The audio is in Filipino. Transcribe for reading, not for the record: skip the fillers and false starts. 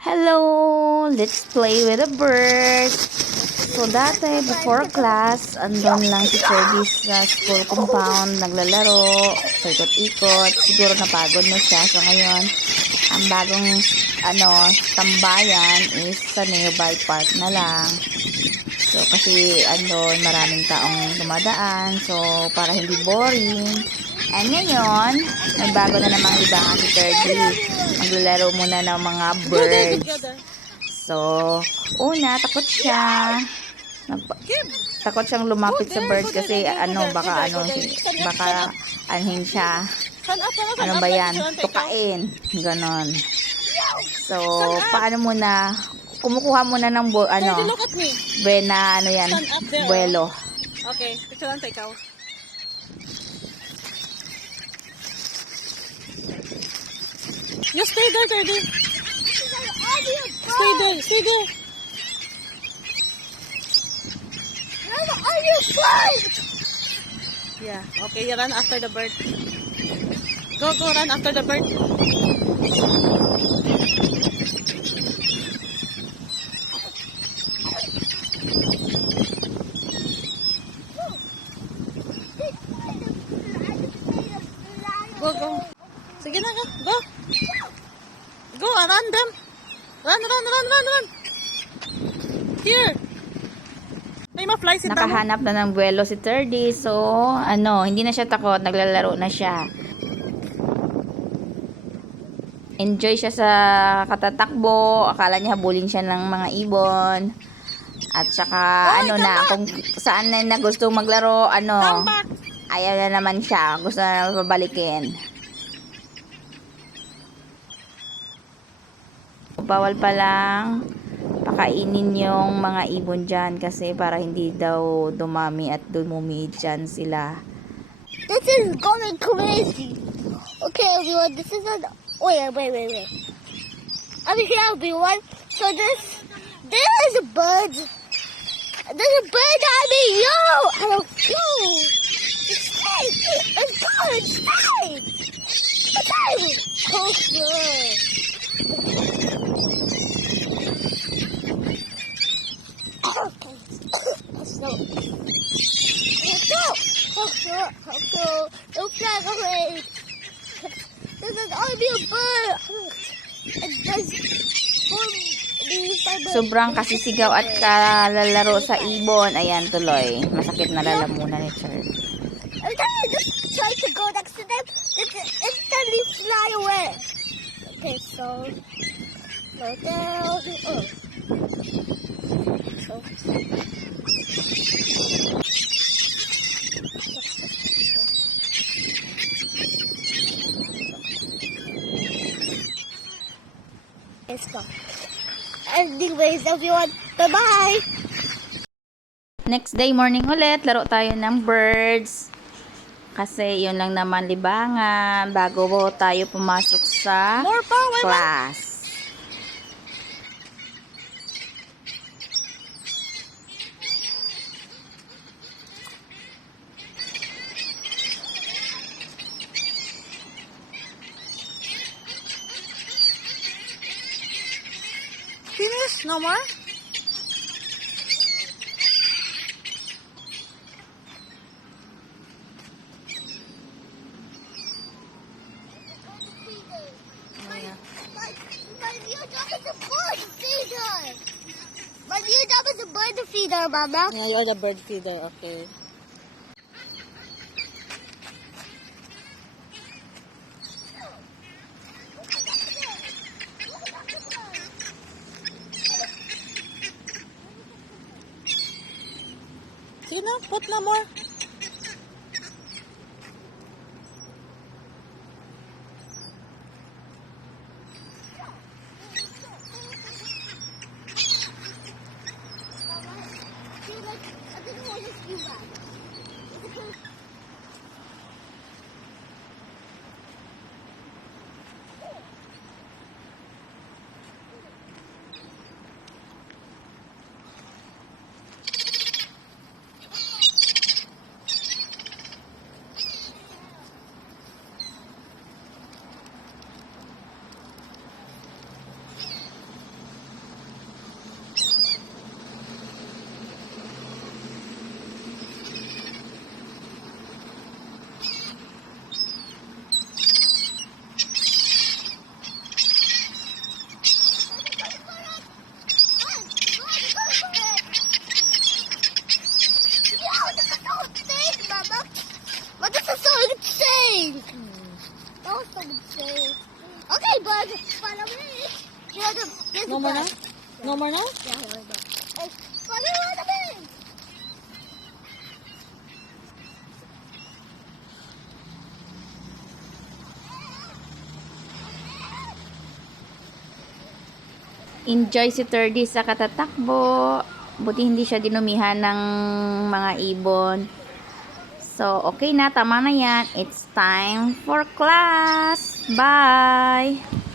Hello! Let's play with a bird. So, dati, before class, andun lang si Fergie sa school compound, naglalaro, paikot-ikot. Siguro napagod na siya. So, ngayon, ang bagong, tambayan is sa nearby park na lang. So, kasi, andun, maraming taong dumadaan. So, para hindi boring. And ngayon, may bago na namang libangan si Fergie. Maglalaro muna ng mga birds. So, una, takot siya. Takot siyang lumapit sa birds kasi baka anhin siya. Ano ba yan? Tukain. Ganon. So, paano muna? Kumukuha muna ng buwelo. Okay, picture lang ikaw. You stay there, Fergie. Stay there, stay there. Yeah, okay, you run after the bird. Go, run after the bird. Go. Sige na, go. Go, run them. Run. Here. May ma-fly si Tamo. Nakahanap na ng buwelo si Fergie. So, hindi na siya takot. Naglalaro na siya. Enjoy siya sa katatakbo. Akala niya habulin siya ng mga ibon. At saka, kung saan na gusto maglaro, Come back. ayaw na naman siya. Gusto na pabalikin. Bawal pa lang pakainin yung mga ibon dyan kasi para hindi daw dumami at dumumi dyan sila. This is going crazy. Okay, everyone, this is an... Wait. Over here, everyone. So there's a bird. There's a bird on me, yo! Okay. Stay! Let's go! Stay! Oh, good. Okay. Let's go. Don't fly away. There's an army of birds. And there's Sobrang kasisigaw at kalalaro sa ibon. Ayan, tuloy. Masakit na lalamunan ni Fergie. Every time I just try to go next to them, they instantly fly away. Okay, so go down. Let's go. Anyways, everyone, bye-bye! Next day, morning ulit. Laro tayo ng birds. Kasi yun lang naman libangan bago tayo pumasok sa More pa, class. Finish? No more? My new job is a bird feeder. My new job is a bird feeder, Mama. Yeah, you are the bird feeder, okay. Sige na, put na more. I didn't want to do that. No more now? No more now? Yeah, here we go. Hey, follow the bird. Enjoy si Turdy sa katatakbo. Buti hindi siya dinumihan ng mga ibon. So, okay na. Tama na yan. It's time for class. Bye!